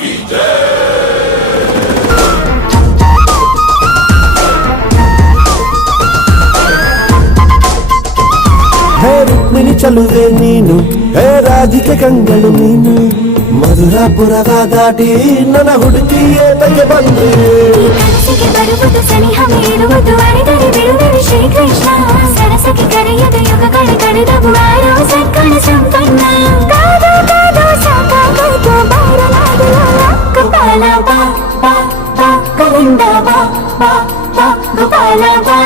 ಹೇ ರುಕ್ಮಿಣಿ ಚಲುವೆ ನೀನು, ಹೇ ರಾಧಿಕೆ ಕಂಗಳು ನೀನು, ಮಧುರಾಪುರವ ದಾಟಿ ನನ್ನ ಹುಡುಕಿಯೇ ತಗೆ ಬಂದೆ. ಕನಸಿಗೆ ಬರುವುದು ಸನಿಹ ಮೀರುವುದು ಅರಿದರೆ ಬಿಡುವೆ ಶ್ರೀಕೃಷ್ಣ. ಸರಸಕ್ಕೆ ಕರೆಯದ ಯುಗಗಳ ಕಳೆದವು ಆರೋ ಸಕ್ಕಳ ಸಂಪನ್ನ. ಕಾದು ಕಾದು ಸಾಕಾಗೋದು ಬಾರಲಾಗಲ ಗೋಪಾಲ ಬಾ ಬಾ ಬಾ ಗೋವಿಂದ ಬಾ ಬಾ ಬಾ ಗೋಪಾಲ ಬಾ.